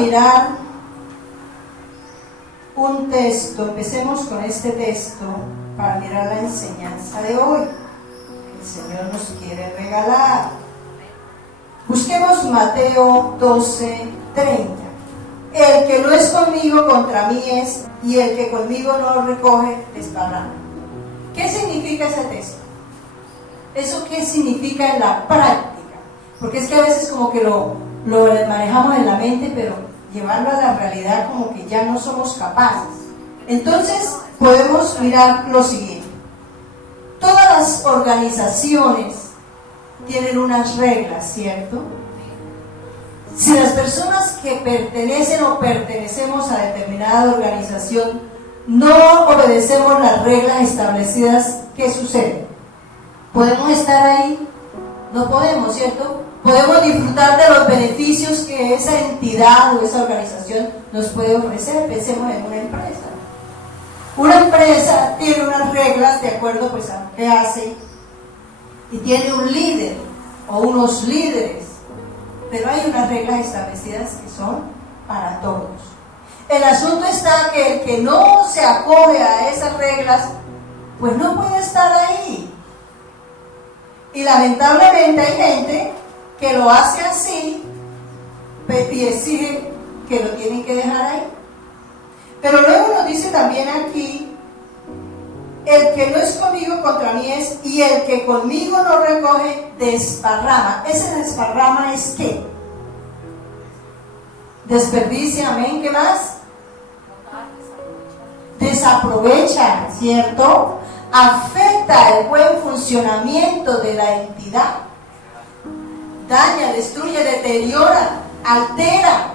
mirar un texto. Empecemos con este texto para mirar la enseñanza de hoy que el Señor nos quiere regalar. Busquemos Mateo 12:30. El que no es conmigo contra mí es, y el que conmigo no recoge desparrama. ¿Qué significa ese texto? ¿Eso qué significa en la práctica? Porque es que a veces como que lo manejamos en la mente, pero llevarlo a la realidad como que ya no somos capaces. Entonces podemos mirar lo siguiente. Todas las organizaciones tienen unas reglas, ¿cierto? Si las personas que pertenecen o pertenecemos a determinada organización no obedecemos las reglas establecidas, ¿qué sucede? ¿Podemos estar ahí? No podemos, ¿cierto? Podemos disfrutar de los beneficios que esa entidad o esa organización nos puede ofrecer. Pensemos en una empresa. Una empresa tiene unas reglas de acuerdo pues a lo que hace y tiene un líder o unos líderes, pero hay unas reglas establecidas que son para todos. El asunto está que el que no se acoge a esas reglas pues no puede estar ahí. Y lamentablemente hay gente que lo hace así y exige que lo tienen que dejar ahí. Pero luego nos dice también aquí, el que no es conmigo contra mí es, y el que conmigo no recoge desparrama. Ese desparrama es ¿qué? Desperdicia, amén, ¿qué más? Desaprovecha, ¿cierto? Afecta el buen funcionamiento de la entidad. Daña, destruye, deteriora, altera.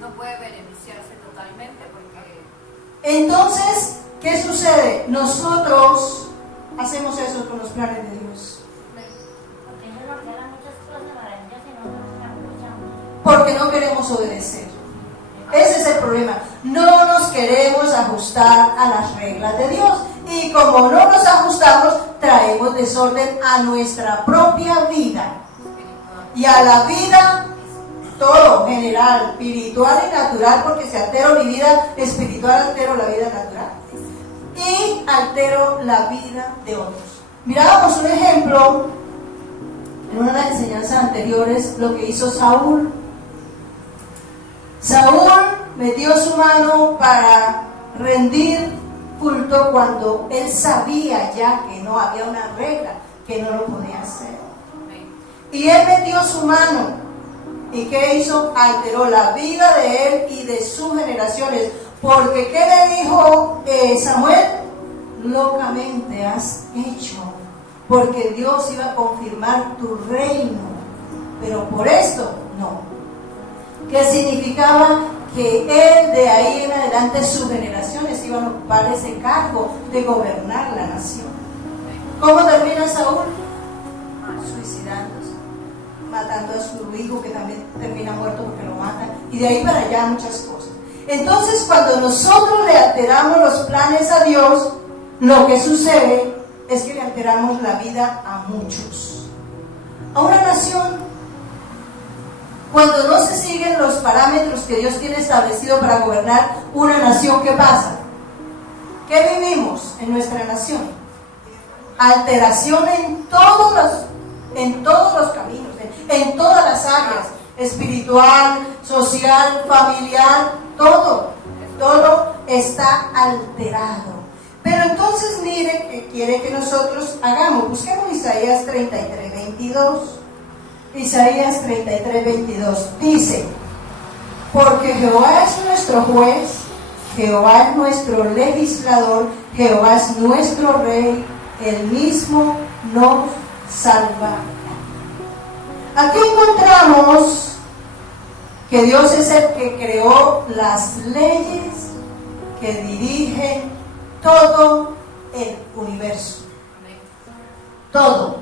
No puede beneficiarse totalmente porque... Entonces, ¿qué sucede? Nosotros hacemos eso con los planes de Dios. Porque no queremos obedecer. Ese es el problema. No nos queremos ajustar a las reglas de Dios. Y como no nos ajustamos, traemos desorden a nuestra propia vida. Y a la vida, todo, general, espiritual y natural, porque si altero mi vida espiritual, altero la vida natural. Y altero la vida de otros. Mirábamos un ejemplo en una de las enseñanzas anteriores, lo que hizo Saúl. Saúl metió su mano para rendir culto cuando él sabía ya que no había una regla, que no lo podía hacer. Y él metió su mano. ¿Y qué hizo? Alteró la vida de él y de sus generaciones. Porque ¿qué le dijo Samuel? Locamente has hecho. Porque Dios iba a confirmar tu reino. Pero por esto, no. ¿Qué significaba? Que él de ahí en adelante, sus generaciones iban a ocupar ese cargo de gobernar la nación. ¿Cómo termina Saúl? Suicidándose, matando a su hijo, que también termina muerto porque lo matan, y de ahí para allá muchas cosas. Entonces, cuando nosotros le alteramos los planes a Dios, lo que sucede es que le alteramos la vida a muchos, a una nación. Cuando no se siguen los parámetros que Dios tiene establecido para gobernar una nación, ¿qué pasa? ¿Qué vivimos en nuestra nación? Alteración en todos los caminos, en todas las áreas, espiritual, social, familiar, todo está alterado. Pero entonces mire qué quiere que nosotros hagamos. Busquemos Isaías 33:22. Isaías 33:22 dice: porque Jehová es nuestro juez, Jehová es nuestro legislador, Jehová es nuestro rey, él mismo nos salva. Aquí encontramos que Dios es el que creó las leyes que dirigen todo el universo. Todo.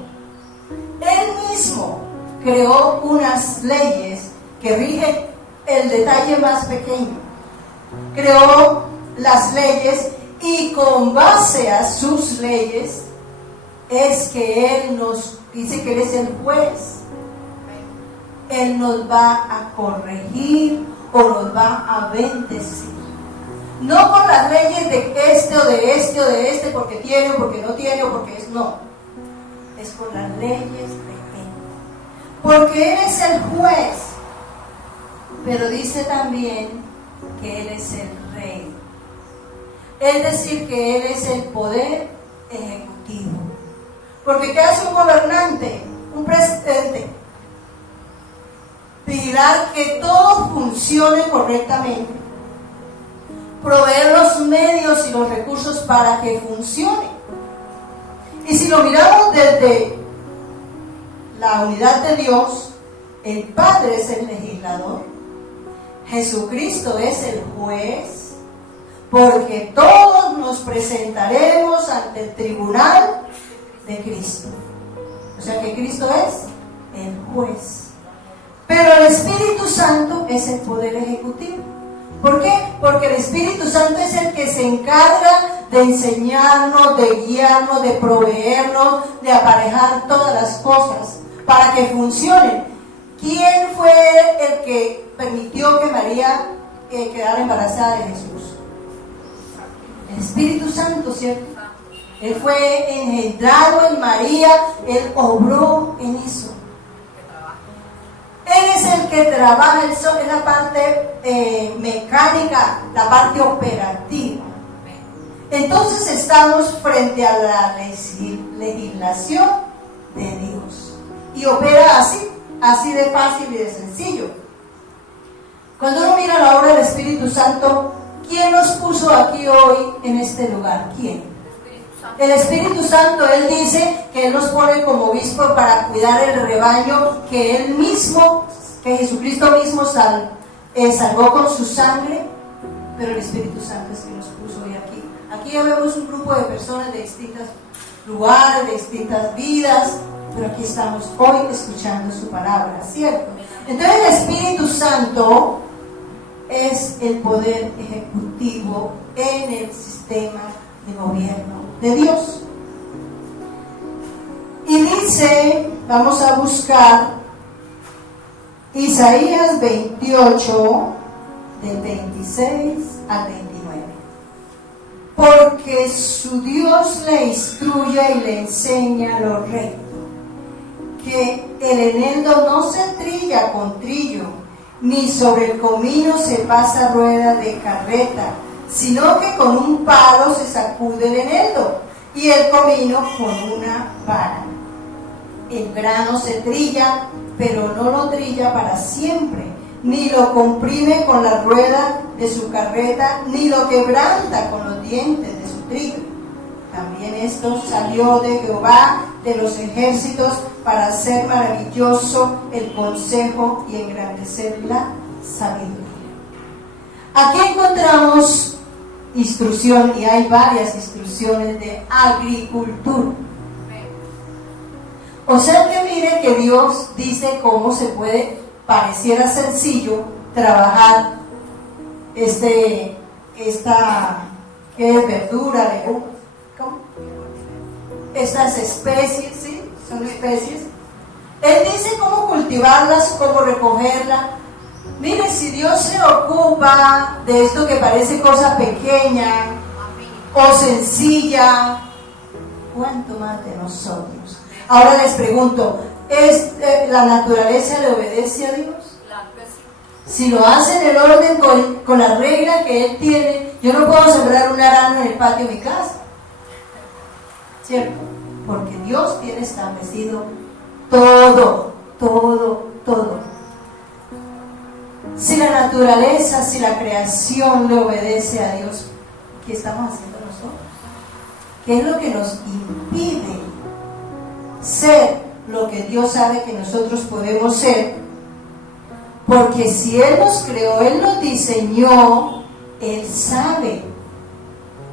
Él mismo creó unas leyes que rigen el detalle más pequeño. Creó las leyes y con base a sus leyes es que Él nos dice que Él es el juez. Él nos va a corregir o nos va a bendecir. No con las leyes de este o de este o de este, porque tiene o porque no tiene o porque es no. Es con las leyes de Él. Porque Él es el juez. Pero dice también que Él es el rey. Es decir, que Él es el poder ejecutivo. Porque ¿qué hace un gobernante? Un presidente. Vigilar que todo funcione correctamente. Proveer los medios y los recursos para que funcione. Y si lo miramos desde la unidad de Dios, el Padre es el legislador, Jesucristo es el juez, porque todos nos presentaremos ante el tribunal de Cristo. O sea que Cristo es el juez. Pero el Espíritu Santo es el poder ejecutivo. ¿Por qué? Porque el Espíritu Santo es el que se encarga de enseñarnos, de guiarnos, de proveernos, de aparejar todas las cosas para que funcionen. ¿Quién fue el que permitió que María quedara embarazada de Jesús? El Espíritu Santo, ¿cierto? Él fue engendrado en María, Él obró en eso. Él es el que trabaja, es la parte mecánica, la parte operativa. Entonces estamos frente a la legislación de Dios. Y opera así de fácil y de sencillo. Cuando uno mira la obra del Espíritu Santo, ¿quién nos puso aquí hoy en este lugar? ¿Quién? El Espíritu Santo. Él dice que Él nos pone como obispo para cuidar el rebaño que Él mismo, que Jesucristo mismo salvó con su sangre, pero el Espíritu Santo es que nos puso hoy aquí. Aquí ya vemos un grupo de personas de distintos lugares, de distintas vidas, pero aquí estamos hoy escuchando su palabra, ¿cierto? Entonces el Espíritu Santo es el poder ejecutivo en el sistema de gobierno de Dios. Y dice, vamos a buscar Isaías 28, del 26 al 29. Porque su Dios le instruye y le enseña lo recto, que el eneldo no se trilla con trillo, ni sobre el comino se pasa rueda de carreta, sino que con un palo se sacude el eneldo y el comino con una vara. El grano se trilla, pero no lo trilla para siempre, ni lo comprime con la rueda de su carreta, ni lo quebranta con los dientes de su trigo. También esto salió de Jehová de los ejércitos para hacer maravilloso el consejo y engrandecer la sabiduría. Aquí encontramos instrucción, y hay varias instrucciones de agricultura. O sea que mire que Dios dice cómo se puede, pareciera sencillo, trabajar ¿qué es verdura, legumbre? ¿Cómo? Estas especies, ¿sí? Son especies. Él dice cómo cultivarlas, cómo recogerlas. Mire, si Dios se ocupa de esto que parece cosa pequeña o sencilla, ¿cuánto más de nosotros? Ahora les pregunto, ¿la naturaleza le obedece a Dios? Si lo hace en el orden con la regla que Él tiene, yo no puedo sembrar un arano en el patio de mi casa, ¿cierto? Porque Dios tiene establecido todo. Si la naturaleza, si la creación le obedece a Dios, ¿qué estamos haciendo nosotros? ¿Qué es lo que nos impide ser lo que Dios sabe que nosotros podemos ser? Porque si Él nos creó, Él nos diseñó, Él sabe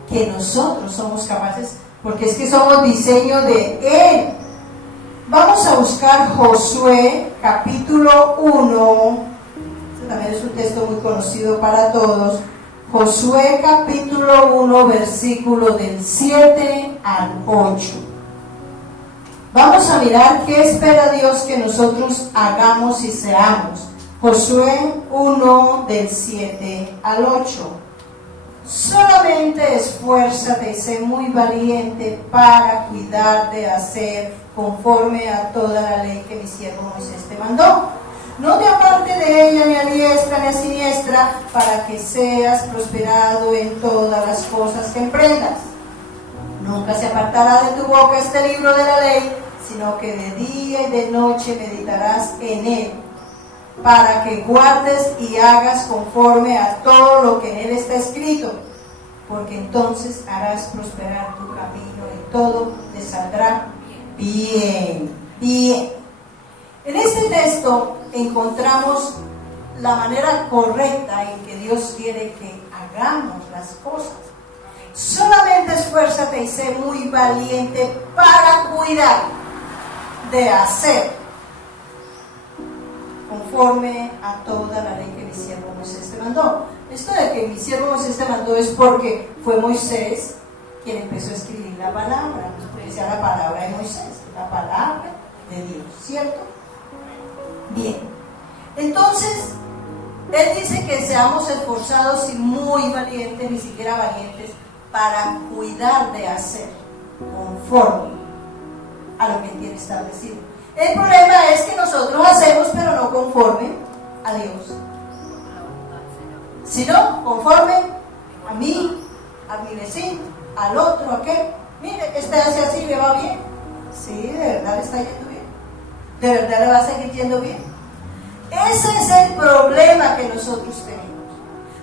que nosotros somos capaces, porque es que somos diseño de Él. Vamos a buscar Josué capítulo 1. También es un texto muy conocido para todos. Josué capítulo 1, versículo del 7 al 8. Vamos a mirar qué espera Dios que nosotros hagamos y seamos. Josué 1 del 7 al 8. Solamente esfuérzate y sé muy valiente para cuidar de hacer conforme a toda la ley que mi siervo Moisés te mandó. No te apartes de ella ni a diestra ni a siniestra, para que seas prosperado en todas las cosas que emprendas. Nunca se apartará de tu boca este libro de la ley, sino que de día y de noche meditarás en él, para que guardes y hagas conforme a todo lo que en él está escrito, porque entonces harás prosperar tu camino y todo te saldrá bien. En este texto encontramos la manera correcta en que Dios quiere que hagamos las cosas. Solamente esfuérzate y sé muy valiente para cuidar de hacer conforme a toda la ley que mi siervo Moisés te mandó. Esto de que mi siervo Moisés te mandó es porque fue Moisés quien empezó a escribir la palabra, porque sea la palabra de Moisés, la palabra de Dios, ¿cierto? Bien, entonces él dice que seamos esforzados y muy valientes, ni siquiera valientes, para cuidar de hacer conforme a lo que tiene establecido. El problema es que nosotros hacemos, pero no conforme a Dios, sino conforme a mí, a mi vecino, al otro, a qué. Mire, este hace así, le va bien. Sí, de verdad le está yendo bien. De verdad le va a seguir yendo bien. Ese es el problema que nosotros tenemos.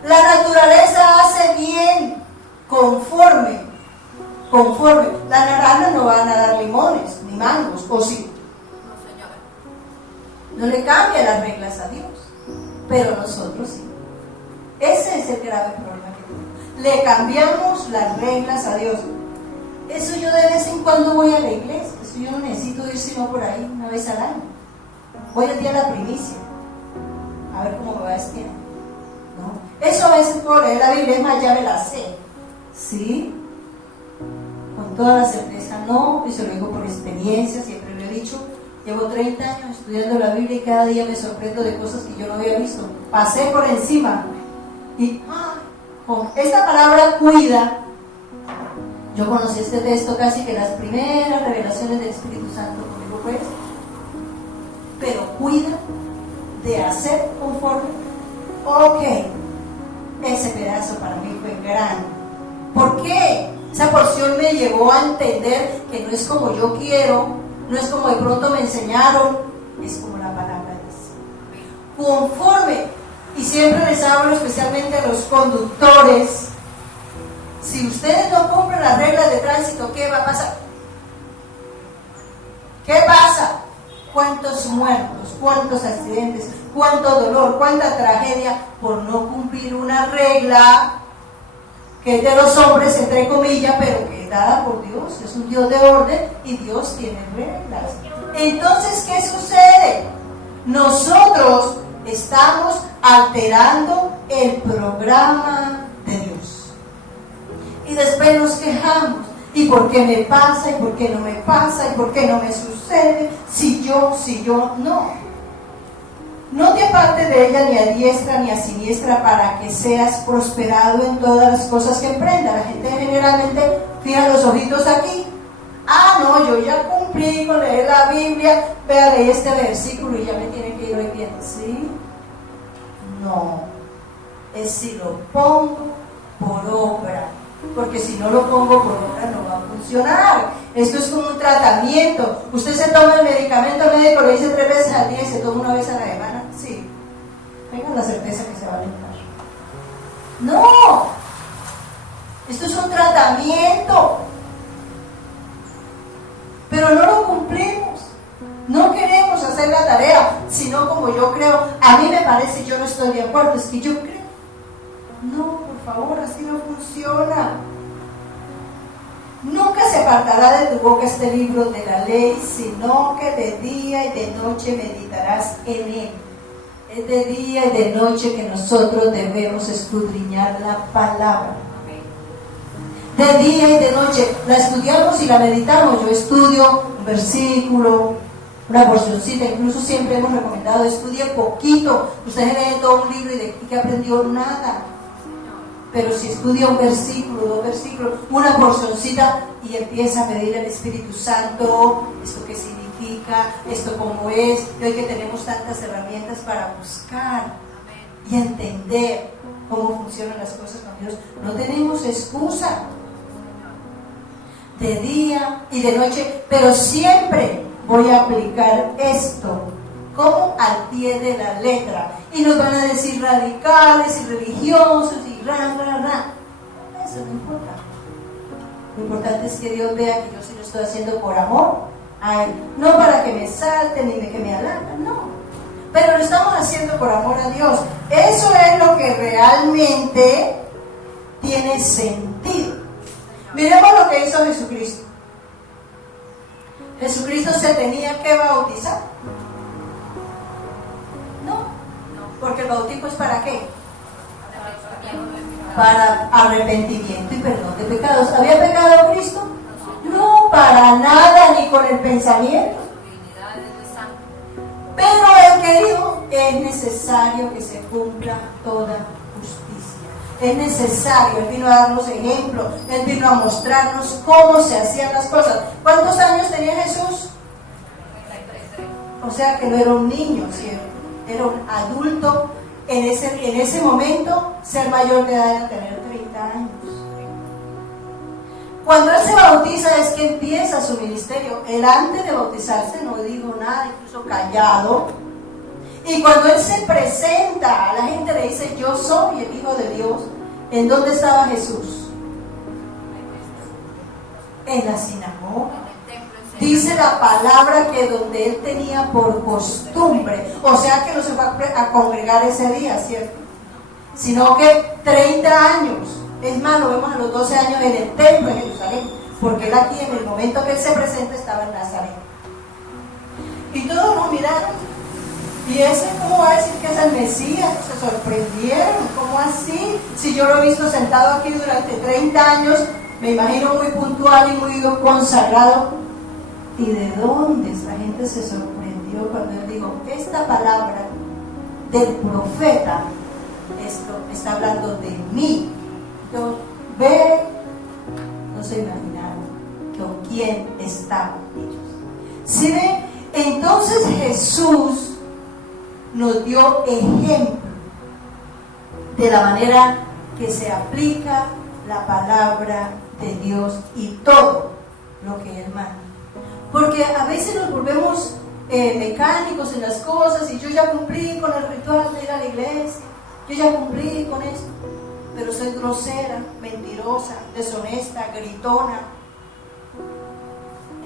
La naturaleza hace bien conforme. Las naranjas no van a dar limones ni mangos, ¿o sí? No le cambia las reglas a Dios, pero nosotros sí. Ese es el grave problema que tenemos. Le cambiamos las reglas a Dios. Eso yo de vez en cuando voy a la iglesia. Eso yo no necesito ir sino por ahí una vez al año. Voy el día de la primicia, a ver cómo me va este año, ¿no? Eso a veces puedo leer la Biblia, es más, ya me la sé, ¿sí? Con toda la certeza no, y se lo digo por experiencia, siempre lo he dicho. Llevo 30 años estudiando la Biblia y cada día me sorprendo de cosas que yo no había visto. Pasé por encima y con esta palabra cuida. Yo conocí este texto casi que las primeras revelaciones del Espíritu Santo conmigo fue esto. Pero cuida de hacer conforme. Ok, ese pedazo para mí fue grande. ¿Por qué? Esa porción me llevó a entender que no es como yo quiero, no es como de pronto me enseñaron, es como la palabra dice. Conforme, y siempre les hablo especialmente a los conductores, si ustedes no cumplen las reglas de tránsito, ¿qué va a pasar? ¿Qué pasa? ¿Cuántos muertos? ¿Cuántos accidentes? ¿Cuánto dolor? ¿Cuánta tragedia por no cumplir una regla que es de los hombres, entre comillas, pero que es dada por Dios? Es un Dios de orden y Dios tiene reglas. Entonces, ¿qué sucede? Nosotros estamos alterando el programa de Dios. Y después nos quejamos. ¿Y por qué me pasa? ¿Y por qué no me pasa? ¿Y por qué no me sucede? Si yo, no. No te apartes de ella ni a diestra ni a siniestra, para que seas prosperado en todas las cosas que emprendas. La gente generalmente fija los ojitos aquí. No, yo ya cumplí con leer la Biblia, vea, leí este versículo y ya me tiene que ir hoy bien. ¿Sí? No. Es si lo pongo por obra. Porque si no lo pongo por obra no va a funcionar. Esto es como un tratamiento. Usted se toma el medicamento, el médico le dice 3 veces al día y se toma una vez a la semana. Sí, tengan la certeza que se va a alentar. No, esto es un tratamiento, pero no lo cumplimos. No queremos hacer la tarea, sino como yo creo. A mí me parece, yo no estoy de acuerdo, es que yo creo. No, por favor, así no funciona. Nunca se apartará de tu boca este libro de la ley, sino que de día y de noche meditarás en él. Es de día y de noche que nosotros debemos escudriñar la palabra. de día y de noche. La estudiamos y la meditamos. Yo estudio un versículo, una porcioncita, incluso siempre hemos recomendado, estudie poquito. Usted lee todo un libro y de aquí que aprendió nada. Pero si estudia un versículo, 2 versículos, una porcioncita y empieza a pedir al Espíritu Santo, esto qué significa, esto cómo es, y hoy que tenemos tantas herramientas para buscar y entender cómo funcionan las cosas con Dios, no tenemos excusa. De día y de noche, pero siempre voy a aplicar esto como al pie de la letra. Y nos van a decir radicales y religiosos y eso no importa. Lo importante es que Dios vea que yo sí lo estoy haciendo por amor a Él, no para que me salten ni que me halagan, no, pero lo estamos haciendo por amor a Dios. Eso es lo que realmente tiene sentido. Miremos lo que hizo Jesucristo. Jesucristo se tenía que bautizar. No, porque el bautismo es ¿para qué? Para arrepentimiento y perdón de pecados. ¿Había pecado Cristo? No, para nada, ni con el pensamiento. Pero Él querido, es necesario que se cumpla toda justicia. Es necesario, Él vino a darnos ejemplos, Él vino a mostrarnos cómo se hacían las cosas. ¿Cuántos años tenía Jesús? O sea que no era un niño, ¿cierto? Era un adulto. En ese momento, ser mayor de edad era tener 30 años. Cuando Él se bautiza es que empieza su ministerio. Él antes de bautizarse no dijo nada, incluso callado. Y cuando Él se presenta, a la gente le dice, yo soy el Hijo de Dios. ¿En dónde estaba Jesús? En la sinagoga. Dice la palabra que donde Él tenía por costumbre, o sea que no se fue a congregar ese día, ¿cierto? Sino que 30 años, es más, lo vemos a los 12 años en el templo de Jerusalén, porque Él aquí en el momento que Él se presenta estaba en Nazaret. Y todos nos miraron, y ese, ¿cómo va a decir que es el Mesías? Se sorprendieron, ¿cómo así? Si yo lo he visto sentado aquí durante 30 años, me imagino muy puntual y muy consagrado. ¿Y de dónde esa gente se sorprendió cuando Él dijo, esta palabra del profeta, esto está hablando de mí? Yo ve, no se imaginaron con quién estaban ellos. ¿Sí ven? Entonces Jesús nos dio ejemplo de la manera que se aplica la palabra de Dios y todo lo que Él manda. Porque a veces nos volvemos mecánicos en las cosas y yo ya cumplí con el ritual de ir a la iglesia, yo ya cumplí con esto, pero soy grosera, mentirosa, deshonesta, gritona.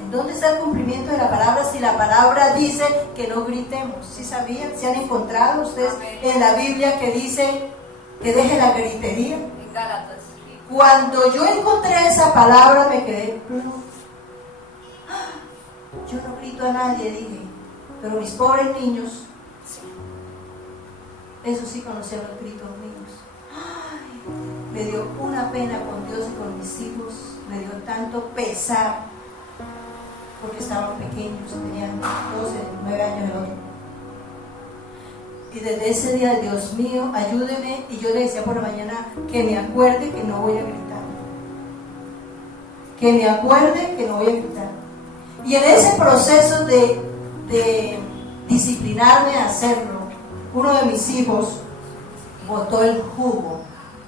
¿En dónde está el cumplimiento de la palabra si la palabra dice que no gritemos? ¿Sí sabían? ¿Se han encontrado ustedes en la Biblia que dice que deje la gritería? En Gálatas. Cuando yo encontré esa palabra me quedé... Yo no grito a nadie, dije, pero mis pobres niños, eso sí conocían los gritos míos. Ay, me dio una pena con Dios y con mis hijos, me dio tanto pesar, porque estaban pequeños, tenían 12, 9 años el otro. Y desde ese día, Dios mío, ayúdeme, y yo le decía por la mañana que me acuerde que no voy a gritar. Que me acuerde que no voy a gritar. Y en ese proceso de disciplinarme a hacerlo, uno de mis hijos botó el jugo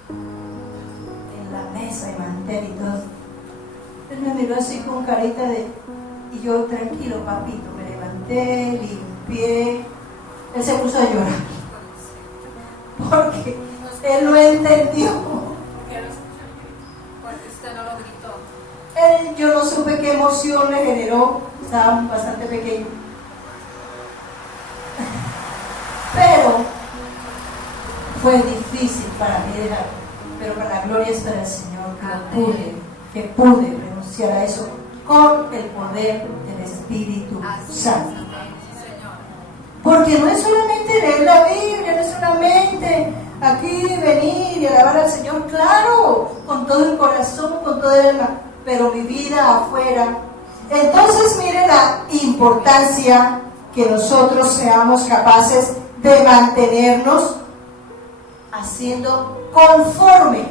en la mesa de mantel y todo. Él me miró así con carita de... Y yo, tranquilo, papito, me levanté, limpié. Él se puso a llorar. Porque él no entendió. Porque usted no lo gritó. Yo no supe qué emoción le generó, estaba bastante pequeño. Pero fue difícil para mí dejar, pero para la gloria es para el Señor que pude renunciar a eso con el poder del Espíritu Santo. Porque no es solamente leer la Biblia, no es solamente aquí venir y alabar al Señor, claro, con todo el corazón, con todo el alma, pero mi vida afuera. Entonces mire la importancia que nosotros seamos capaces de mantenernos haciendo conforme.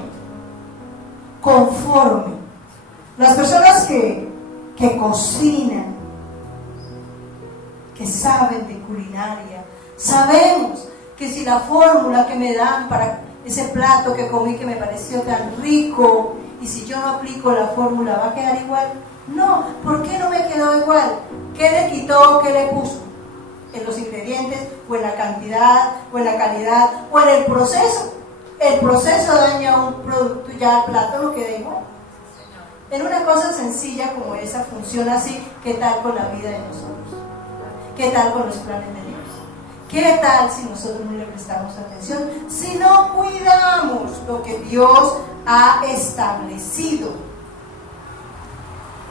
Las personas que cocinan, que saben de culinaria, sabemos que si la fórmula que me dan para ese plato que comí que me pareció tan rico, y si yo no aplico la fórmula, ¿va a quedar igual? No. ¿Por qué no me quedó igual? ¿Qué le quitó? ¿Qué le puso? ¿En los ingredientes? ¿O en la cantidad? ¿O en la calidad? ¿O en el proceso? El proceso daña un producto, ya el plato no queda igual. En una cosa sencilla como esa funciona así. ¿Qué tal con la vida de nosotros? ¿Qué tal con los planes de Dios? ¿Qué tal si nosotros no le prestamos atención? Si no cuidamos lo que Dios ha establecido.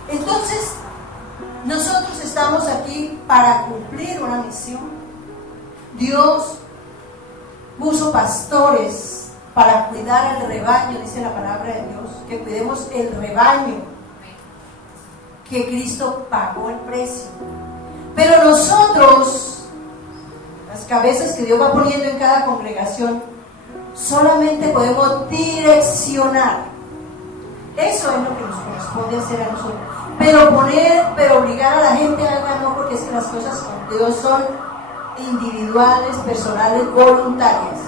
Entonces, nosotros estamos aquí para cumplir una misión. Dios puso pastores para cuidar el rebaño, dice la palabra de Dios, que cuidemos el rebaño, que Cristo pagó el precio. Pero nosotros, las cabezas que Dios va poniendo en cada congregación, solamente podemos direccionar. Eso es lo que nos corresponde hacer a nosotros. Pero obligar a la gente a hacer, no, porque es que las cosas con Dios son individuales, personales, voluntarias.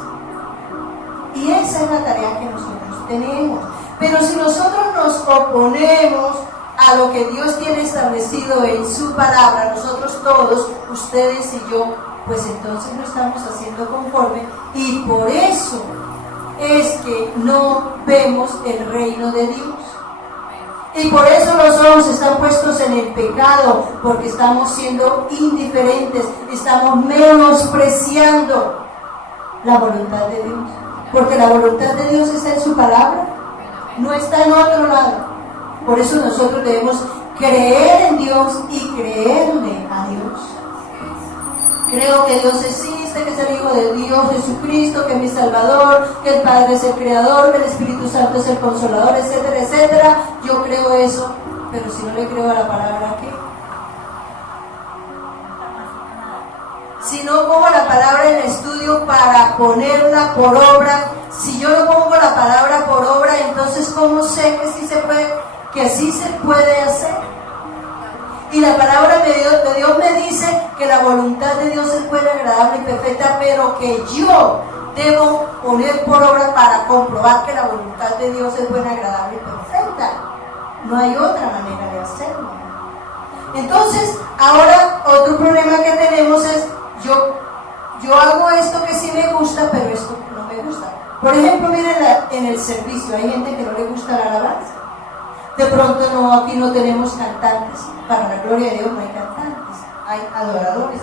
Y esa es la tarea que nosotros tenemos. Pero si nosotros nos oponemos a lo que Dios tiene establecido en su palabra, nosotros todos, ustedes y yo, pues entonces no estamos haciendo conforme, y por eso es que no vemos el reino de Dios. Y por eso los ojos están puestos en el pecado, porque estamos siendo indiferentes, estamos menospreciando la voluntad de Dios. Porque la voluntad de Dios está en su palabra, no está en otro lado. Por eso nosotros debemos creer en Dios y creerle a Dios. Creo que Dios existe, que es el Hijo de Dios, Jesucristo, que es mi Salvador, que el Padre es el Creador, que el Espíritu Santo es el Consolador, etcétera, etcétera. Yo creo eso, pero si no le creo a la palabra, ¿qué? Si no pongo la palabra en estudio para ponerla por obra, si yo no pongo la palabra por obra, entonces ¿cómo sé que sí se puede hacer? Y la palabra de Dios me dice que la voluntad de Dios es buena, agradable y perfecta, pero que yo debo poner por obra para comprobar que la voluntad de Dios es buena, agradable y perfecta. No hay otra manera de hacerlo. Entonces, ahora otro problema que tenemos es yo hago esto que sí me gusta, pero esto que no me gusta. Por ejemplo, miren en el servicio, hay gente que no le gusta la alabanza. De pronto aquí no tenemos cantantes. Para la gloria de Dios no hay cantantes, hay adoradores.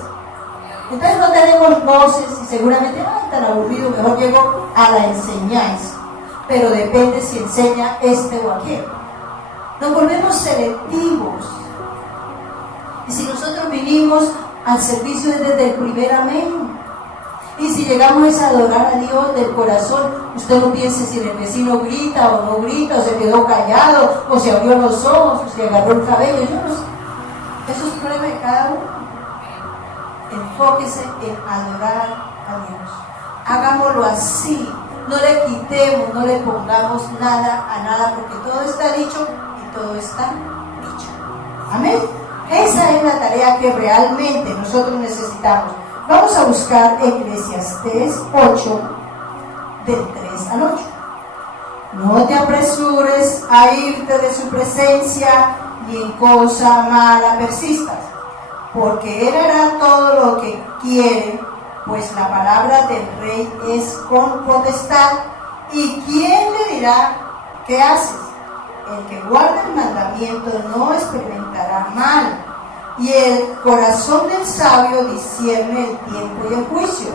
Entonces no tenemos voces y seguramente, tan aburrido, mejor llego a la enseñanza. Pero depende si enseña este o aquel. Nos volvemos selectivos. Y si nosotros vinimos al servicio desde el primer amén, y si llegamos a adorar a Dios del corazón, usted no piense si el vecino grita o no grita, o se quedó callado, o se abrió los ojos, o se agarró el cabello, yo no sé. Eso es problema de cada uno. Enfóquese en adorar a Dios. Hagámoslo así. No le quitemos, no le pongamos nada a nada, porque todo está dicho y todo está dicho. Amén. Esa es la tarea que realmente nosotros necesitamos. Vamos a buscar Eclesiastés 8, del 3 al 8. No te apresures a irte de su presencia, ni en cosa mala persistas, porque él hará todo lo que quiere, pues la palabra del rey es con potestad. ¿Y quién le dirá qué haces? El que guarda el mandamiento no experimentará mal, y el corazón del sabio discierne el tiempo y el juicio.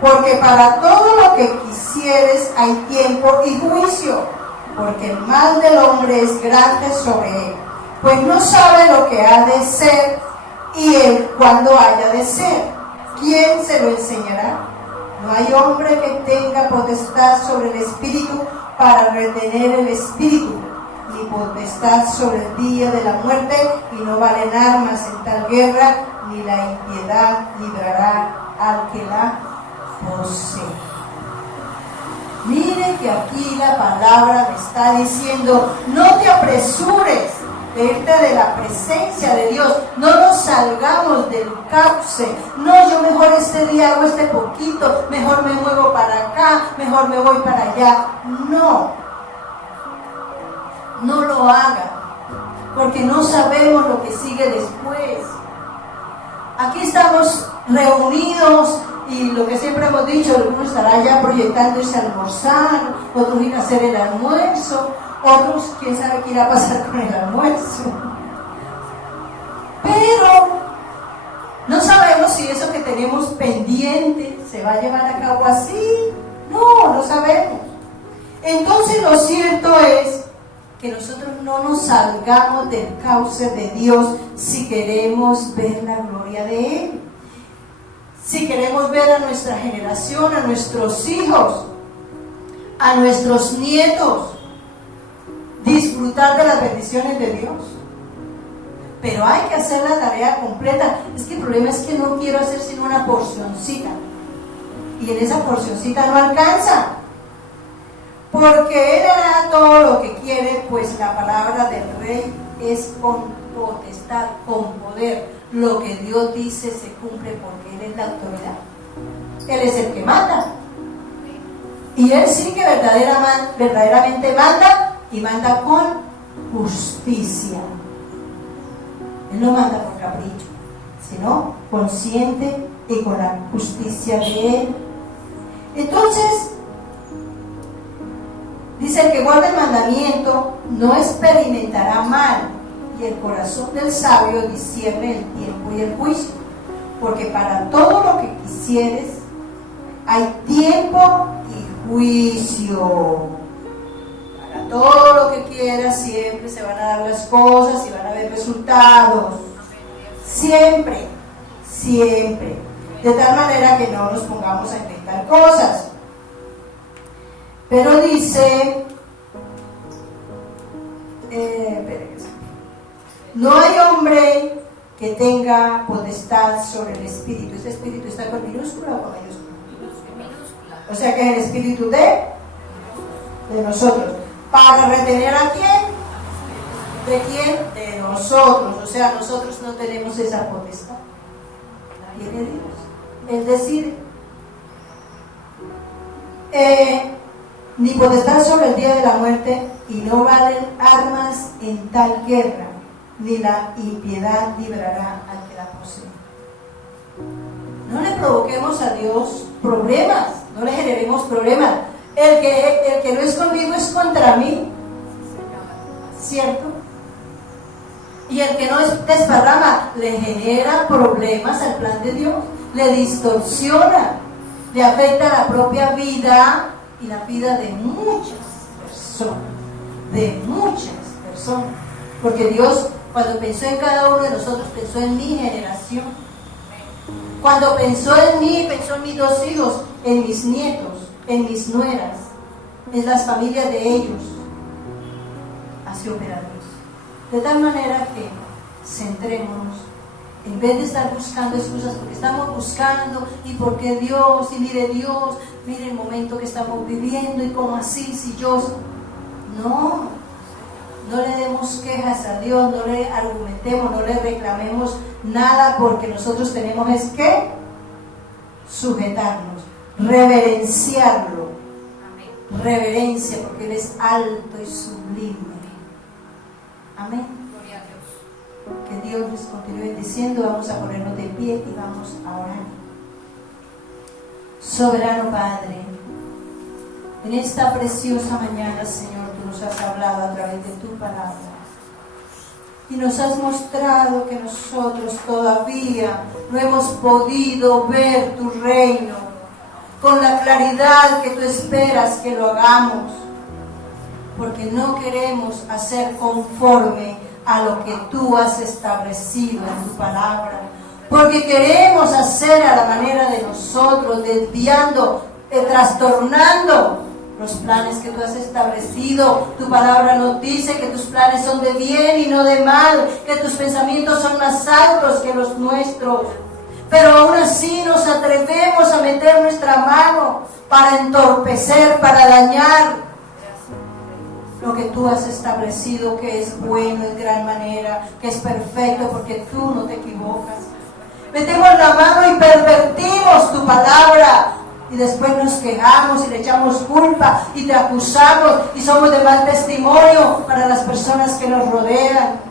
Porque para todo lo que quisieres hay tiempo y juicio, porque el mal del hombre es grande sobre él, pues no sabe lo que ha de ser y el cuándo haya de ser. ¿Quién se lo enseñará? No hay hombre que tenga potestad sobre el espíritu para retener el espíritu, ni potestad sobre el día de la muerte, y no valen armas en tal guerra, ni la impiedad librará al que la posee. Mire que aquí la palabra me está diciendo, no te apresures de irte de la presencia de Dios, no nos salgamos del cauce, no, yo mejor este día hago este poquito, mejor me muevo para acá, mejor me voy para allá. No lo haga, porque no sabemos lo que sigue después. Aquí estamos reunidos y lo que siempre hemos dicho, algunos estarán ya proyectándose a almorzar, otros ir a hacer el almuerzo, otros quién sabe qué irá a pasar con el almuerzo. Pero no sabemos si eso que tenemos pendiente se va a llevar a cabo así. No sabemos. Entonces lo cierto es que nosotros no nos salgamos del cauce de Dios si queremos ver la gloria de Él. Si queremos ver a nuestra generación, a nuestros hijos, a nuestros nietos, disfrutar de las bendiciones de Dios. Pero hay que hacer la tarea completa. Es que el problema es que no quiero hacer sino una porcioncita. Y en esa porcioncita no alcanza. Porque Él hará todo lo que quiere, pues la palabra del Rey es con potestad, con poder. Lo que Dios dice se cumple porque Él es la autoridad. Él es el que manda. Y Él sí que verdaderamente manda, y manda con justicia. Él no manda por capricho, sino consciente y con la justicia de Él. Entonces, dice: el que guarda el mandamiento no experimentará mal, y el corazón del sabio discierne el tiempo y el juicio, porque para todo lo que quisieres hay tiempo y juicio. Para todo lo que quieras siempre se van a dar las cosas y van a haber resultados. Siempre. De tal manera que no nos pongamos a inventar cosas. Pero dice, no hay hombre que tenga potestad sobre el espíritu. ¿Ese espíritu está con minúscula o con mayúscula? O sea que es el espíritu de nosotros. ¿Para retener a quién? ¿De quién? De nosotros. O sea, nosotros no tenemos esa potestad. Tiene Dios. Es decir, ni potestad sobre el día de la muerte, y no valen armas en tal guerra, ni la impiedad librará al que la posee. No le provoquemos a Dios problemas, no le generemos problemas. El que no es conmigo es contra mí, ¿cierto? Y el que no desparrama le genera problemas al plan de Dios, le distorsiona, le afecta la propia vida y la vida de muchas personas, porque Dios, cuando pensó en cada uno de nosotros, pensó en mi generación. Cuando pensó en mí, pensó en mis 2 hijos, en mis nietos, en mis nueras, en las familias de ellos. Así opera Dios. De tal manera que centrémonos, en vez de estar buscando excusas, porque estamos buscando, y por qué Dios, y mire el momento que estamos viviendo, y cómo así, si yo... No le demos quejas a Dios, no le argumentemos, no le reclamemos nada, porque nosotros tenemos es que sujetarnos, reverenciarlo. Amén. Reverencia, porque Él es alto y sublime. Amén. Gloria a Dios. Que Dios les continúe bendiciendo. Vamos a ponernos de pie y vamos a orar. Soberano Padre, en esta preciosa mañana, Señor, tú nos has hablado a través de tu palabra y nos has mostrado que nosotros todavía no hemos podido ver tu reino con la claridad que tú esperas que lo hagamos, porque no queremos hacer conforme a lo que tú has establecido en tu palabra, porque queremos hacer a la manera de nosotros, desviando, trastornando los planes que tú has establecido. Tu palabra nos dice que tus planes son de bien y no de mal, que tus pensamientos son más altos que los nuestros. Pero aún así nos atrevemos a meter nuestra mano para entorpecer, para dañar lo que tú has establecido, que es bueno en gran manera, que es perfecto, porque tú no te equivocas. Metemos la mano y pervertimos tu palabra, y después nos quejamos y le echamos culpa y te acusamos y somos de mal testimonio para las personas que nos rodean.